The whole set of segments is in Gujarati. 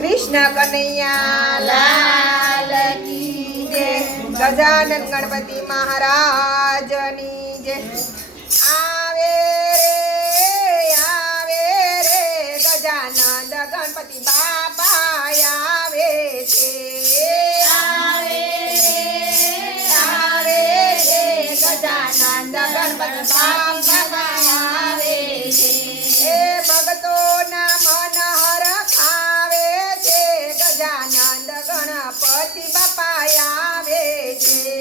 कृष्ण कन्हैया लाल की जय। गजानन गणपति महाराज नी जय। आवे रे गजानन गणपति बापा आवे छे। आवे रे गजानन गणपति बापा आवे छे। ए भगतोना मन हरखावे छे। गजानन गणपति बापा आवे छे।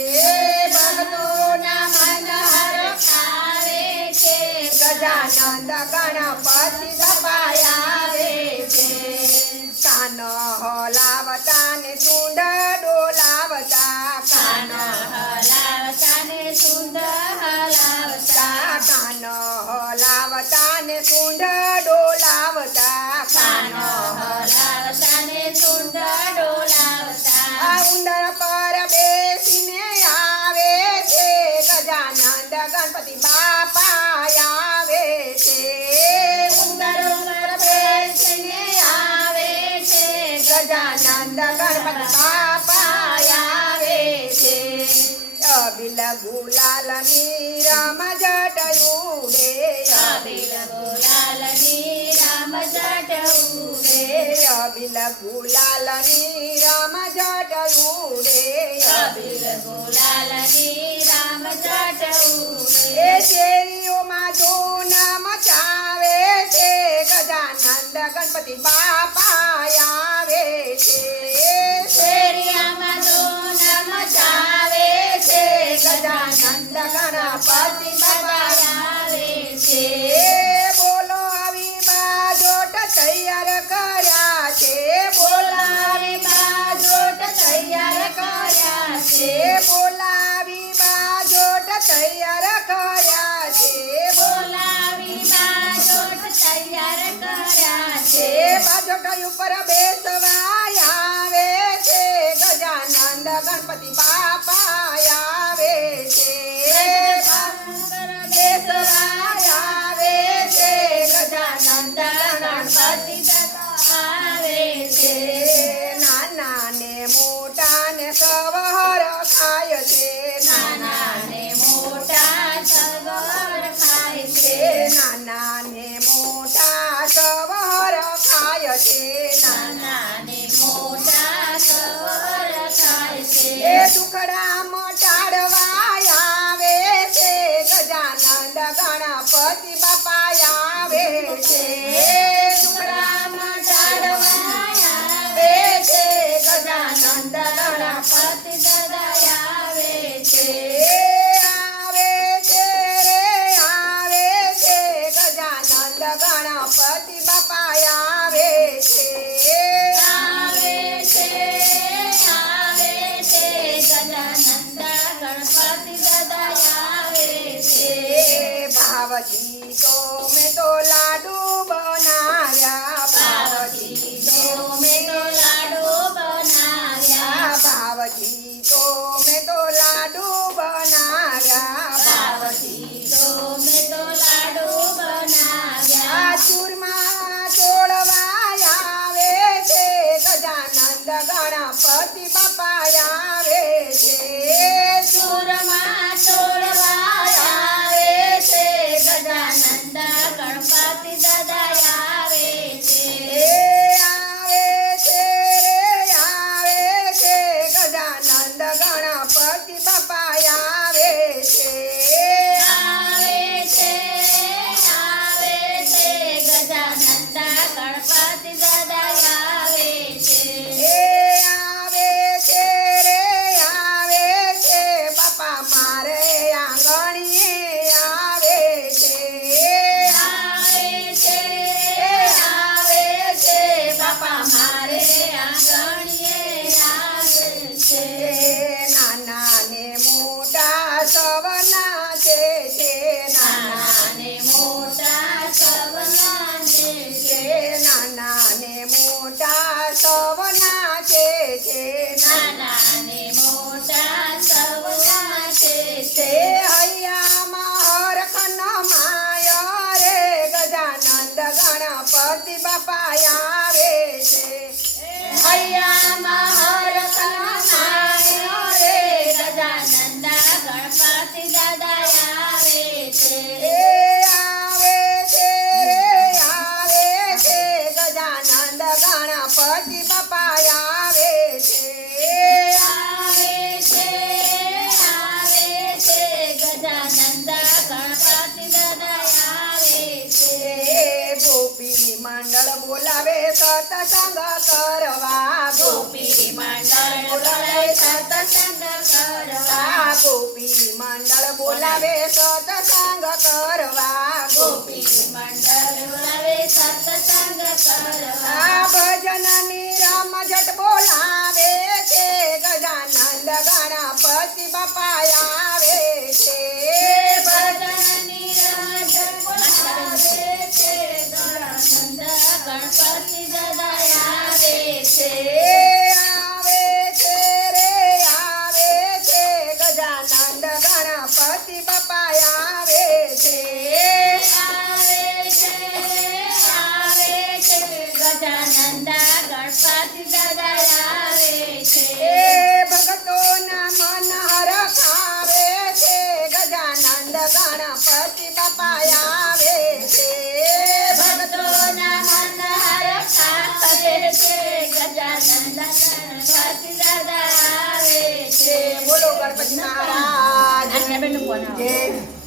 भगतोना मन हरखावे छे। गजानन गणपति बापा आवे छे। कान हलावता ने सुंड डोलावता। कान हलावता ने सुंड हलावता। कान हलावता ने सुंड डोलावता। कान हलावता ने सुंड डोलावता। उंदर पर बेसीने आवे छे। गजानन गणपति बापा आवे छे। उंदर पर बेसीने आवे छे। गजानन गणपति बापा आवे छे। अबिल गुलाल नीरम जटयूरे। अबिल गुलाल नीरम जटयूरे। अबिल गुलाल नीरम जटयूरे। अबिल गुलाल नीरम जटयूरे। शेरियो मां धून मचावे छे। गजानन गणपति बापा आवे छे। शेरिया मां धून मचावे छे। गजानन गणपति बापा आवे छे। बोलो આવી બાજોટ તૈયાર કર્યા છે। બોલાવી બાજોટ તૈયાર કર્યા છે। બોલાવી બાજોટ તૈયાર કર્યા છે। બોલાવી બાજોટ તૈયાર કર્યા છે। બાજોટ ઉપર બેસવા આવે છે। ગજાનન ગણપતિ બાપા આવે છે। બેસવા આવે છે। ગજાનન ગણપતિ બાપા આવે છે। નાના ને મોટા ને સવાર ખાય છે। નાના ને મોટા સવાર ખાય છે। નાના ને મોટા સવાર ખાય છે। નાના ને મોટા સવાર ખાય છે। એ દુખડા મટાડવા આવે છે। ગજાનન ગણપતિ બાપા આવે છે। દુખડા મટાડવા આવે છે। ગજાનન ગણપતિ દાદા આવે છે। આવે છે રે આવે છે। ગજાનન ગણપતિ બાપા આવે છે। આવે છે ગજાનન ગણપતિ દાદા આવે છે। ભાવજી તો મેં તો લાડુ બનાવ્યા। ભાવજી તો મેં તો લાડુ બનાવ્યા। ભાવજી તો મેં તો લાડુ બનાવ્યા। ભાવજી તો મેં તો લાડુ બનાવ્યા। ચૂરમા ચોળવા આવે છે। ગજાનન ગણપતિ બાપા આવે છે। ચૂરમા ચોળવા આવે છે। ગજાનન ગણપતિ દાદા આવે છે। આવે છે રે આવે છે। ગજાનન ગણપતિ બાપા આવે છે। આવે છે ગજાનન ગણપતિ દાદા આવે છે। આવે છે રે આવે છે। બાપા મારે આંગણીએ આવે છે। આવે છે બાપા મારે આંગણીએ આવે છે। નાના ને મોટા સવ નાચે છે। નાના ને મોટા સવ નાચે છે। નાના ને મોટા સવ નાચે છે। નાના ને મોટા સવ નાચે છે। હૈયામાં હરખન માય રે। ગજાનન ગણપતિ બાપા આવે છે। સત્સંગ કરવા ગોપી મંડળ બોલાવે સત્સંગ કરવા ગોપી મંડળ બોલાવે સત્સંગ કરવા ગોપી મંડળ બોલાવે સત્સંગ કરવા ભજનની રમઝટ બોલાવે છે ગજાનંદ ગણપતિ બાપા આવે છે ભજનની રમઝટ બોલાવે છે ગજાનંદ ગણપતિ દાદા આવે છે આવે છે રે આવે છે ગજાનંદ ગણપતિ બાપા આવે છે આવે છે ગજાનંદ ગણપતિ દાદા આવે છે ભક્તોના મન હરખાવે છે ગજાનંદ ગણપતિ બાપા આવે છે ભક્તોના મન હરખાવે છે ગજાનંદ ગણપતિ દાદા આવે છે બોલો ગણપતિ મહારાજ આટલા બેનું કોણ આવે? જય